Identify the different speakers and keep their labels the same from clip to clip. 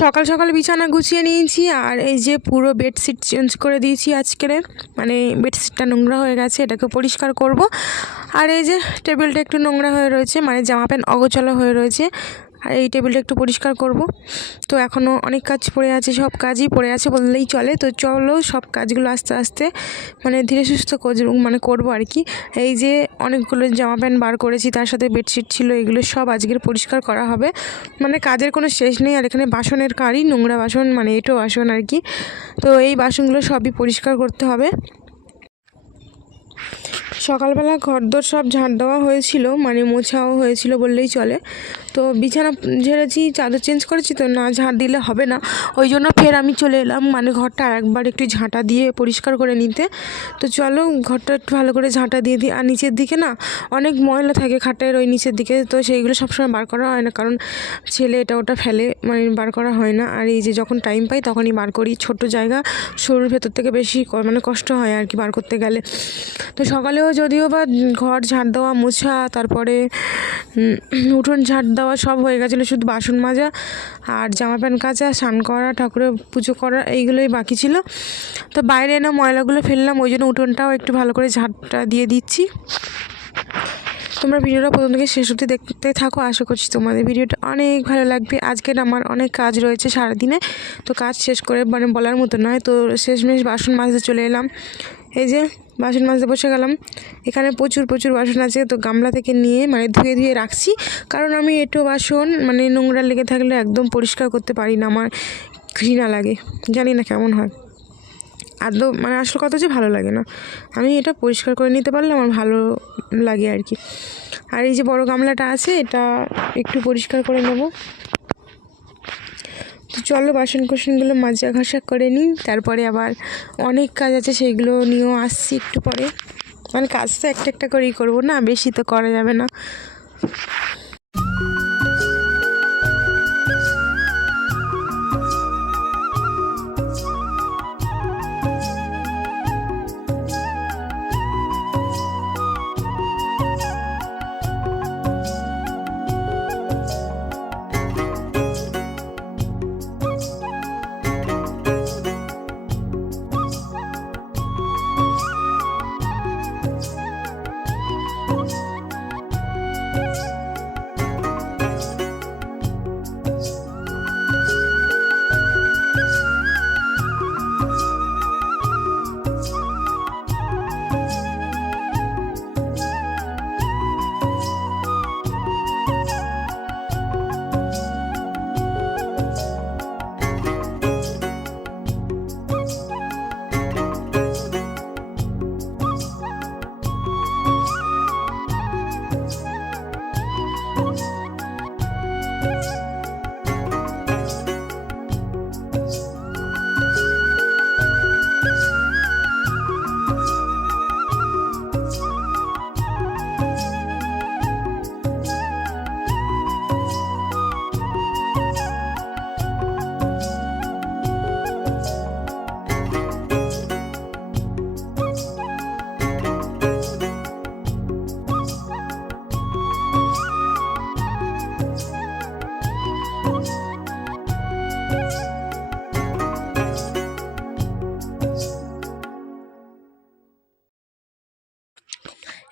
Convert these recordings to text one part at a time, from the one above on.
Speaker 1: সকাল সকাল বিছানা গুছিয়ে নিয়েছি আর এই যে পুরো বেডশিট চেঞ্জ করে দিয়েছি আজকের। মানে বেডশিটটা নোংরা হয়ে গেছে, এটাকে পরিষ্কার করব। আর এই যে টেবিলটা একটু নোংরা হয়ে রয়েছে মানে জামা প্যান্ট অগোছালো হয়ে রয়েছে। আর এই টেবিলটা একটু পরিষ্কার করব। তো এখনও অনেক কাজ পড়ে আছে, সব কাজই পড়ে আছে বললেই চলে। তো চলো সব কাজগুলো আস্তে আস্তে মানে ধীরে সুস্থ মানে করব আর কি। এই যে অনেকগুলো জামা প্যান্ট বার করেছি, তার সাথে বেডশিট ছিল, এগুলো সব আজকের পরিষ্কার করা হবে। মানে কাজের কোনো শেষ নেই আর এখানে বাসনের কারই নোংরা বাসন মানে এঁটো বাসন আর কি। তো এই বাসনগুলো সবই পরিষ্কার করতে হবে। সকালবেলা ঘরদোর সব ঝাঁট দেওয়া হয়েছিল মানে মোছাও হয়েছিল বললেই চলে। তো বিছানা ঝেড়েছি, চাদর চেঞ্জ করেছি তো না ঝাঁট দিলে হবে না। ওই জন্য ফের আমি চলে এলাম মানে ঘরটা একবার একটু ঝাঁটা দিয়ে পরিষ্কার করে নিতে। তো চলো ঘরটা একটু ভালো করে ঝাঁটা দিয়ে দিই। আর নিচের দিকে না অনেক ময়লা থাকে খাটের ওই নিচের দিকে, তো সেইগুলো সবসময় বার করা হয় না। কারণ ছেলে এটা ওটা ফেলে মানে বার করা হয় না। আর এই যে যখন টাইম পাই তখনই বার করি। ছোট জায়গা শরীর ভেতর থেকে বেশি মানে কষ্ট হয় আর কি বার করতে গেলে। তো সকালেও যদিও বা ঘর ঝাঁট দেওয়া মোছা, তারপরে উঠোন ঝাঁট দেওয়া সব হয়ে গেছিল, শুধু বাসন মাজা আর জামা প্যান্ট কাচা, স্নান করা, ঠাকুরের পুজো করা, এইগুলোই বাকি ছিল। তো বাইরে এনে ময়লাগুলো ফেললাম, ওই জন্য উঠোনটাও একটু ভালো করে ঝাড়টা দিয়ে দিচ্ছি। তোমরা ভিডিওটা প্রথম থেকে শেষ অবধি দেখতে থাকো, আশা করছি তোমাদের ভিডিওটা অনেক ভালো লাগবে। আজকের আমার অনেক কাজ রয়েছে সারাদিনে, তো কাজ শেষ করে মানে বলার মতো নয়, তো শেষমেশ বাসন মাজতে চলে এলাম। এই যে বাসন মাজতে বসে গেলাম। এখানে প্রচুর প্রচুর বাসন আছে, তো গামলা থেকে নিয়ে মানে ধুয়ে ধুয়ে রাখছি। কারণ আমি এঁটো বাসন মানে নোংরা লেগে থাকলে একদম পরিষ্কার করতে পারি না, আমার ঘৃণা লাগে। জানি না কেমন হয়। আদৌ মানে আসল কথা যে ভালো লাগে না। আমি এটা পরিষ্কার করে নিতে পারলে আমার ভালো লাগে আর কি। আর এই যে বড় গামলাটা আছে, এটা একটু পরিষ্কার করে নেব। তো চলো বাসন কুসনগুলো মাজা ঘষা করে নিই। তারপরে আবার অনেক কাজ আছে, সেইগুলো নিয়েও আসছি একটু পরে। মানে কাজ তো একটা একটা করেই করব না, বেশি তো করা যাবে না।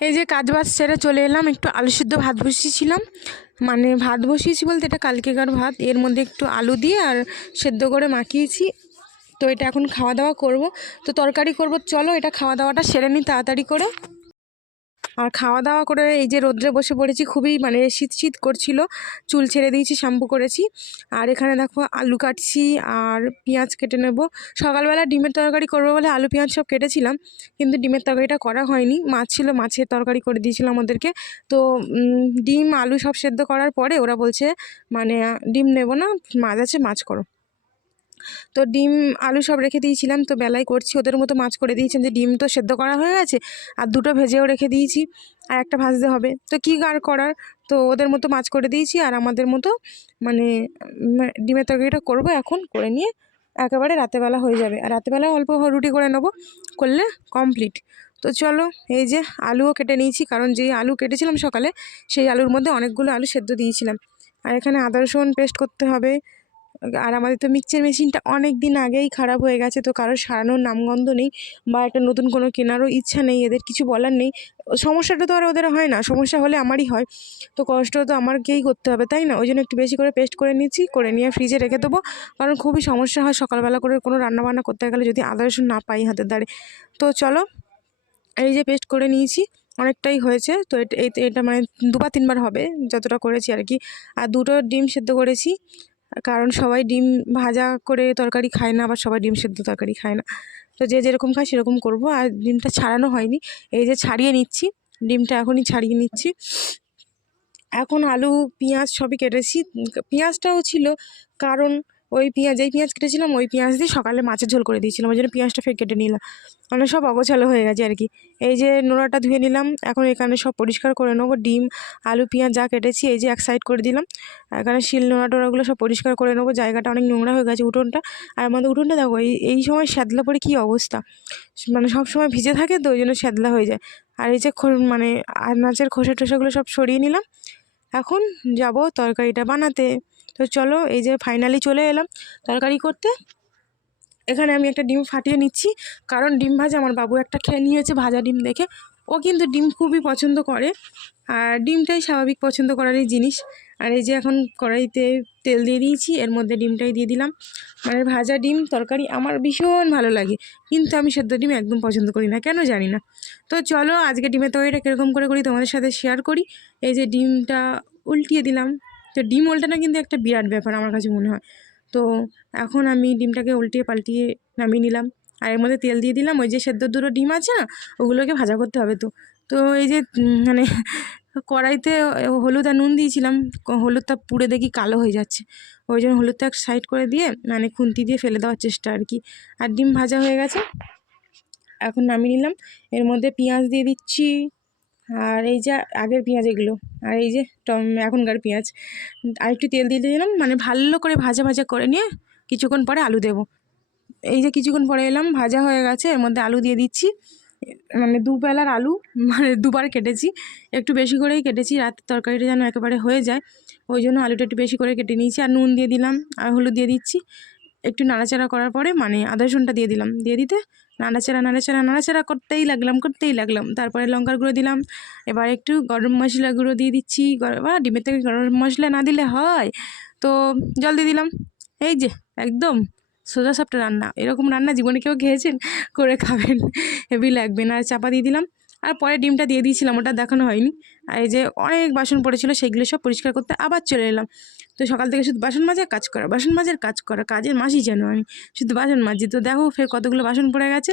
Speaker 1: এই যে কাজ বাজ সেরে চলে এলাম, একটু আলু সিদ্ধ ভাত বসিয়েছিলাম। মানে ভাত বসিয়েছি বলতে এটা কালকেকার ভাত, এর মধ্যে একটু আলু দিয়ে আর সেদ্ধ করে মাখিয়েছি। তো এটা এখন খাওয়া দাওয়া করব। তো তরকারি করব, চলো এটা খাওয়া দাওয়াটা সেরে নিই তাড়াতাড়ি করে। আর খাওয়া দাওয়া করে এই যে রোদ্রে বসে পড়েছি, খুবই মানে শীত শীত করছিল। চুল ছেড়ে দিয়েছি, শ্যাম্পু করেছি। আর এখানে দেখো আলু কাটছি আর পেঁয়াজ কেটে নেব। সকালবেলা ডিমের তরকারি করব বলে আলু পেঁয়াজ সব কেটেছিলাম, কিন্তু ডিমের তরকারিটা করা হয়নি। মাছ ছিল, মাছের তরকারি করে দিয়েছিলাম ওদেরকে। তো ডিম, আলু সব সেদ্ধ করার পরে ওরা বলছে মানে ডিম নেব না, মাছ আছে, মাছ করো। তো ডিম, আলু সব রেখে দিয়েছিলাম, তো বেলায় করছি। ওদের মতো মাছ করে দিয়েছেন যে ডিম তো সেদ্ধ করা হয়ে গেছে, আর দুটো ভেজেও রেখে দিয়েছি, আর একটা ভাজতে হবে। তো কী আর করার? তো ওদের মতো মাছ করে দিয়েছি, আর আমাদের মতো মানে ডিমের তরকারিটা করব এখন, করে নিয়ে একেবারে রাতেবেলা হয়ে যাবে। আর রাতেবেলা অল্প রুটি করে নেব, করলে কমপ্লিট তো চলো, এই যে আলুও কেটে নিয়েছি, কারণ যেই আলু কেটেছিলাম সকালে, সেই আলুর মধ্যে অনেকগুলো আলু সেদ্ধ দিয়েছিলাম। আর এখানে আদা রসুন পেস্ট করতে হবে আর আমাদের তো মিক্সচার মেশিনটা অনেক দিন আগেই খারাপ হয়ে গেছে, তো কারোর সারানোর নামগন্ধ নেই বা একটা নতুন কোনো কেনারও ইচ্ছা নেই, এদের কিছু বলার নেই। সমস্যাটা তো আর ওদের হয় না, সমস্যা হলে আমারই হয়। তো কষ্ট তো আমারকেই করতে হবে, তাই না? ওই জন্য একটু বেশি করে পেস্ট করে নিচ্ছি করে নিয়ে ফ্রিজে রেখে দেবো। কারণ খুবই সমস্যা হয় সকালবেলা করে কোনো রান্নাবান্না করতে গেলে যদি আদা রসুন না পাই হাতের দ্বারে তো চলো, এই যে পেস্ট করে নিয়েছি, অনেকটাই হয়েছে। তো এটা মানে দুবার তিনবার হবে, যতটা করেছি আর কি। আর দুটো ডিম সেদ্ধ করেছি। কারণ সবাই ডিম ভাজা করে তরকারি খায় না, আবার সবাই ডিম সেদ্ধ তরকারি খায় না। তো যে যেরকম খায় সেরকম করব। আর ডিমটা ছাড়ানো হয়নি। এই যে ছাড়িয়ে নিচ্ছি, ডিমটা এখনই ছাড়িয়ে নিচ্ছি। এখন আলু, পেঁয়াজ সবই কেটেছি। পেঁয়াজটাও ছিল, কারণ ওই পেঁয়াজ এই পেঁয়াজ কেটেছিলাম, ওই পেঁয়াজ দিয়ে সকালে মাছের ঝোল করে দিয়েছিলাম। ওই জন্য পেঁয়াজটা ফের কেটে নিলাম। মানে সব অগোছালো হয়ে গেছে আর কি। এই যে নোড়াটা ধুয়ে নিলাম, এখন এখানে সব পরিষ্কার করে নেব। ডিম, আলু, পেঁয়াজ যা কেটেছি, এই যে এক সাইড করে দিলাম। এখানে শিল নোড়া টোড়াগুলো সব পরিষ্কার করে নেব। জায়গাটা অনেক নোংরা হয়ে গেছে উঠোনটা। আর আমাদের উঠোনটা দেখো, এই এই সময় শ্যাদলা পরে কী অবস্থা? মানে সব সময় ভিজে থাকে তো, ওই জন্য শ্যাদলা হয়ে যায়। আর এই যে মানে আনাজের খোসা টোসাগুলো সব সরিয়ে নিলাম। এখন যাব তরকারিটা বানাতে। তো চলো এই যে ফাইনালি চলে এলাম তরকারি করতে। এখানে আমি একটা ডিম ফাটিয়ে নিচ্ছি, কারণ ডিম ভাজা আমার বাবু একটা খেয়ে নিয়েছে ভাজা ডিম দেখে। ও কিন্তু ডিম খুবই পছন্দ করে, আর ডিমটাই স্বাভাবিক পছন্দ করারই জিনিস। আর এই যে এখন কড়াইতে তেল দিয়ে দিয়েছি, এর মধ্যে ডিমটাই দিয়ে দিলাম। মানে ভাজা ডিম, তরকারি আমার ভীষণ ভালো লাগে। কিন্তু আমি সেদ্ধ ডিম একদম পছন্দ করি না, কেন জানি না। তো চলো আজকে ডিমের তৈরিটা কীরকম করে করি তোমাদের সাথে শেয়ার করি। এই যে ডিমটা উল্টিয়ে দিলাম। তো ডিম উল্টানো কিন্তু একটা বিরাট ব্যাপার আমার কাছে মনে হয়। তো এখন আমি ডিমটাকে উল্টিয়ে পাল্টিয়ে নামিয়ে নিলাম। আর এর মধ্যে তেল দিয়ে দিলাম, ওই যে সেদ্ধ দুটো ডিম আছে না, ওগুলোকে ভাজা করতে হবে তো। তো এই যে মানে কড়াইতে হলুদ আর নুন দিয়েছিলাম হলুদটা পুড়ে দেখি কালো হয়ে যাচ্ছে। ওই জন্য হলুদটা এক সাইড করে দিয়ে মানে খুন্তি দিয়ে ফেলে দেওয়ার চেষ্টা আর কি। আর ডিম ভাজা হয়ে গেছে। এখন নামিয়ে নিলাম। এর মধ্যে পেঁয়াজ দিয়ে দিচ্ছি। আর এই যে আগের পেঁয়াজ এগুলো, আর এই যে টম, এখনকার পেঁয়াজ। আর একটু তেল দিয়ে দিলাম মানে ভালো করে ভাজা ভাজা করে নিয়ে কিছুক্ষণ পরে আলু দেবো। এই যে কিছুক্ষণ পরে এলাম, ভাজা হয়ে গেছে, এর মধ্যে আলু দিয়ে দিচ্ছি। মানে দুবেলার আলু মানে দুবার কেটেছি, একটু বেশি করেই কেটেছি, রাতের তরকারিটা যেন একেবারে হয়ে যায়, ওই জন্য আলুটা একটু বেশি করে কেটে নিয়েছি। আর নুন দিয়ে দিলাম, আর হলুদ দিয়ে দিচ্ছি। একটু নাড়াচাড়া করার পরে মানে আদা রসুনটা দিয়ে দিলাম। দিয়ে দিতে নাড়াচাড়া নাড়াচাড়া নাড়াচাড়া করতেই লাগলাম করতেই লাগলাম। তারপরে লঙ্কার গুঁড়ো দিলাম। এবার একটু গরম মশলা গুঁড়ো দিয়ে দিচ্ছি। বা ডিমের থেকে গরম মশলা না দিলে হয়। তো জল দিয়ে দিলাম। এই যে একদম সোজা সাপটা রান্না। এরকম রান্না জীবনে কেউ খেয়েছেন? করে খাবেন। হেভি লাগবে না। আর চাপা দিয়ে দিলাম। আর পরে ডিমটা দিয়ে দিয়েছিলাম, ওটা দেখানো হয়নি। আর এই যে অনেক বাসন পড়েছিল, সেগুলো সব পরিষ্কার করতে আবার চলে এলাম। তো সকাল থেকে শুধু বাসন মাজার কাজ করা, বাসন মাজার কাজ করা, কাজের মাসি যেন আমি শুধু বাসন মাজি। তো দেখো, ফের কতগুলো বাসন পড়ে গেছে।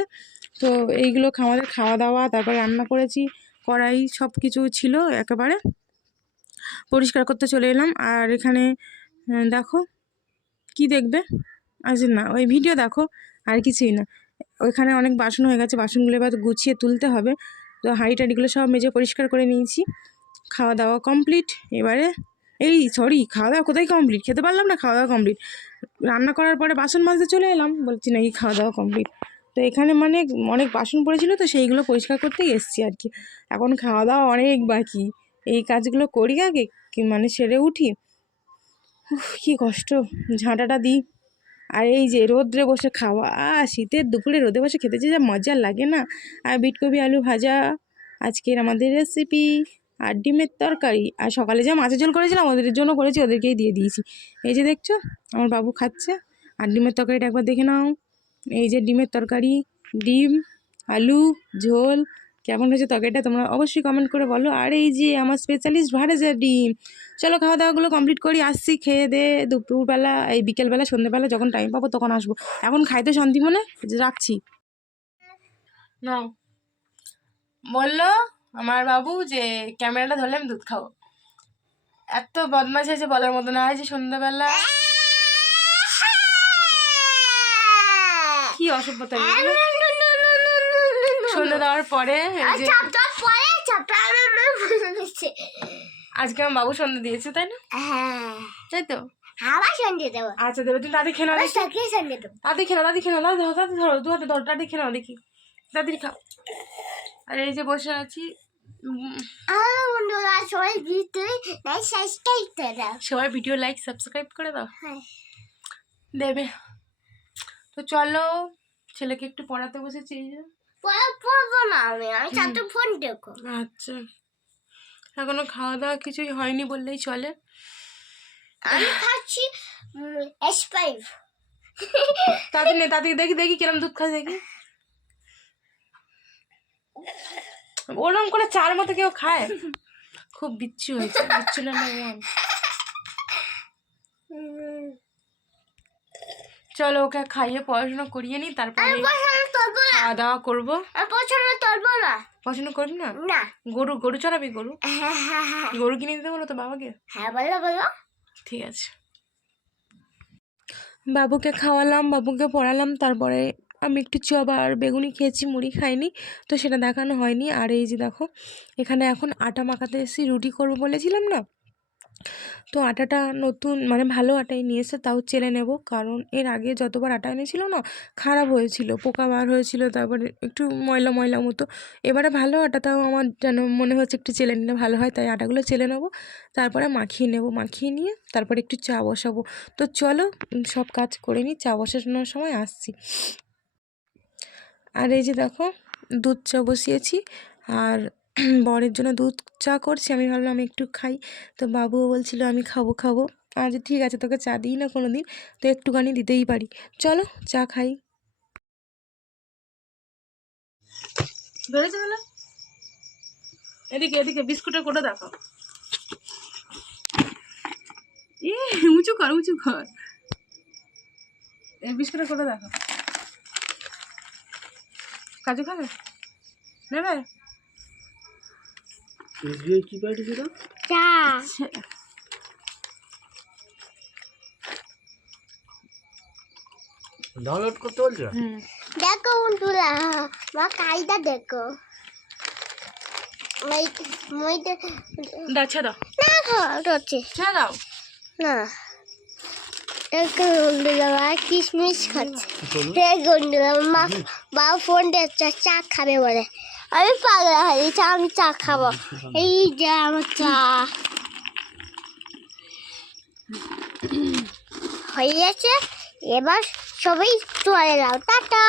Speaker 1: তো এইগুলো আমাদের খাওয়া দাওয়া তারপরে রান্না করেছি, কড়াই সব কিছু ছিল একেবারে। পরিষ্কার করতে চলে এলাম। আর এখানে দেখো, কি দেখবে? আচ্ছা না, ওই ভিডিও দেখো, আর কিছুই না। ওইখানে অনেক বাসন হয়ে গেছে, বাসনগুলো এবার গুছিয়ে তুলতে হবে। তো হাঁড়ি টাড়িগুলো সব মেজে পরিষ্কার করে নিয়েছি। খাওয়া দাওয়া কমপ্লিট এবারে এই সরি খাওয়া দাওয়া কোথায় কমপ্লিট খেতে পারলাম না খাওয়া দাওয়া কমপ্লিট রান্না করার পরে বাসন মাজতে চলে এলাম, বলছি নাকি খাওয়া দাওয়া কমপ্লিট তো এখানে মানে অনেক বাসন পড়েছিল, তো সেইগুলো পরিষ্কার করতেই এসছি আর কি। এখন খাওয়া দাওয়া অনেক বাকি। এই কাজগুলো করি আগে, কি মানে সেরে উঠি। কি কষ্ট। ঝাঁটাটা দিই। আর এই যে রোদ্রে বসে খাওয়া শীতের দুপুরে রোদে বসে খেতে যে যা মজা লাগে না। আর বিটকপি, আলু ভাজা, আজকের আমাদের রেসিপি আর ডিমের তরকারি। আর সকালে যা মাছের ঝোল করেছিলাম, ওদের জন্য করেছি, ওদেরকেই দিয়ে দিয়েছি। এই যে দেখছ, আমার বাবু খাচ্ছে। আর ডিমের তরকারিটা একবার দেখে নাও। এই যে ডিমের তরকারি, ডিম, আলু, ঝোল কেমন হয়েছে তরকারিটা তোমরা অবশ্যই কমেন্ট করে বলো। আর এই যে আমার স্পেশালিস্ট ভাড়েছে ডিম চলো খাওয়া দাওয়াগুলো কমপ্লিট করি আসছি খেয়ে দে দুপুরবেলা এই বিকেলবেলা সন্ধ্যেবেলা যখন টাইম পাবো তখন আসব। এখন খাইতে শান্তি মনে? যে রাখছি। না বলল আমার বাবু যে ক্যামেরাটা ধরলে আমি দুধ খাব। এত বদমাশ হয়েছে বলার মতো না হয় যে সন্ধ্যাবেলা। কি অসভ্যতা? সন্ধ্যা দেওয়ার পরে আজকে আমার বাবু সন্ধ্যা দিয়েছে তাই না?
Speaker 2: হ্যাঁ।
Speaker 1: তাই তো?
Speaker 2: আবার সন্ধে দেবো।
Speaker 1: আচ্ছা দেবে তুমি দাদি খেয়ে নাও
Speaker 2: আবার
Speaker 1: দেখি।
Speaker 2: সঙ্গে সন্ধে দেবো।
Speaker 1: দাদি খেয়ে নাও দাদি খেয়ে নাও দাদি ধরো দাদি ধরো দু হাতে ধরো দাদি খেয়ে নাও দেখি। দাদি খাও। আর এই যে বসে আছি
Speaker 2: সবাই
Speaker 1: ভিডিও লাইক সাবস্ক্রাইব করে দাও।
Speaker 2: হ্যাঁ।
Speaker 1: দেবে। তো চলো ছেলেকে একটু পড়াতে বসেছি এই যে।
Speaker 2: পড়ব না আমি আমি চারটে ফোন দেখো।
Speaker 1: আচ্ছা। এখনও খাওয়া দাওয়া কিছুই হয়নি বললেই চলে।
Speaker 2: আমি খাচ্ছি এস ফাইভ
Speaker 1: তাতে নে তাতে দেখি দেখি কিরম দুধ খাস দেখি। ওরম করে চার মতো কেউ খায়। খুব বিচ্ছু হয়েছে বিচ্ছু ওয়ান চলো ওকে খাইয়ে পড়াশোনা করিয়ে নি তারপরে
Speaker 2: না
Speaker 1: খাওয়া দাওয়া করব
Speaker 2: পছন্দ করব না।
Speaker 1: পছন্দ করবি না?
Speaker 2: না।
Speaker 1: গরু গরু চড়াবি গরু? গরু কিনে দিতে বলো তো বাবাকে?
Speaker 2: হ্যাঁ বলো বলো।
Speaker 1: ঠিক আছে। বাবুকে খাওয়ালাম বাবুকে পড়ালাম তারপরে আমি একটু চপ আর বেগুনি খেয়েছি মুড়ি খাইনি তো সেটা দেখানো হয়নি। আর এই যে দেখো এখানে এখন আটা মাখাতে এসেছি রুটি করব বলেছিলাম না? তো আটাটা নতুন মানে ভালো আটাই নিয়ে এসে তাও চেলে নেব। কারণ এর আগে যতবার আটা এনেছিল না, খারাপ হয়েছিল, পোকা বার হয়েছিল, তারপরে একটু ময়লা ময়লা মতো। এবারে ভালো আটা তাও আমার যেন মনে হচ্ছে একটু চেলে নিলে ভালো হয়, তাই আটাগুলো চেলে নেব। তারপরে মাখিয়ে নেব, মাখিয়ে নিয়ে তারপরে একটু চা বসাবো। তো চলো সব কাজ করে নিই, চা বসানোর সময় আসছি। আর এই যে দেখো, দুধ চা বসিয়েছি। আর বরের জন্য দুধ চা করছি, আমি ভাবলাম আমি একটু খাই। তো বাবুও বলছিল, আমি খাব খাব। আজ ঠিক আছে, তোকে চা দিই না কোনো দিন তো একটুখানি দিতেই পারি। চলো, চা খাই। এদিকে এদিকে, বিস্কুটের কোটা দেখো। উঁচু কর উঁচু কর। এই বিস্কুটের কোটা দেখো। কাজু খাবে? নেবে?
Speaker 3: এসবিআই কি পার্টি ছিল
Speaker 2: চা।
Speaker 3: ডাউনলোড করতে বলছো?
Speaker 1: হুম।
Speaker 2: দেখো বন্ধুরা মা কাইটা দেখো।
Speaker 1: দাও দাও।
Speaker 2: না
Speaker 1: দাও।
Speaker 2: না। কিশমিশ খাচ্ছে। মা বাবা ফোন দিচ্ছে চা খাবে বলে। আমি পাগলা হয়ে চা আমি চা খাব। এই যে আমার চা। হয়ে গেছে, এবার সবাই চলে যাও। টাটা।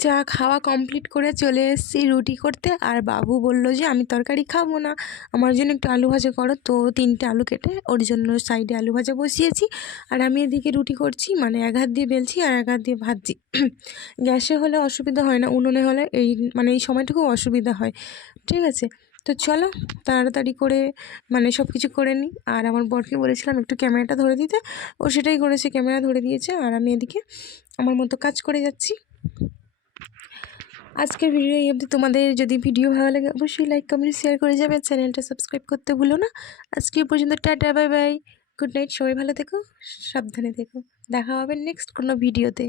Speaker 1: চা খাওয়া কমপ্লিট করে চলে এসেছি রুটি করতে। আর বাবু বলল যে, আমি তরকারি খাব না। আমার জন্য একটু আলু ভাজা করো। তো তিনটে আলু কেটে ওর জন্য সাইডে আলু ভাজা বসিয়েছি। আর আমি এদিকে রুটি করছি মানে এক হাত দিয়ে বেলছি আর এক হাত দিয়ে ভাজছি। গ্যাসে হলে অসুবিধা হয় না, উনুনে হলে এই মানে এই সময়টুকু অসুবিধা হয়। ঠিক আছে? তো চলো, তাড়াতাড়ি করে মানে সব কিছু করে নিই। আর আমার বরকে বলেছিলাম একটু ক্যামেরাটা ধরে দিতে। ও সেটাই করেছে, ক্যামেরা ধরে দিয়েছে। আর আমি এদিকে আমার মতো কাজ করে যাচ্ছি। আজকের ভিডিও এই অবধি। তোমাদের যদি ভিডিও ভালো লাগে, অবশ্যই লাইক কমেন্ট শেয়ার করে যাবে চ্যানেলটা সাবস্ক্রাইব করতে ভুলো না। আজকে পর্যন্ত tata bye bye good night সবাই ভালো থেকো, সাবধানে থেকো। দেখা হবে নেক্সট কোনো ভিডিওতে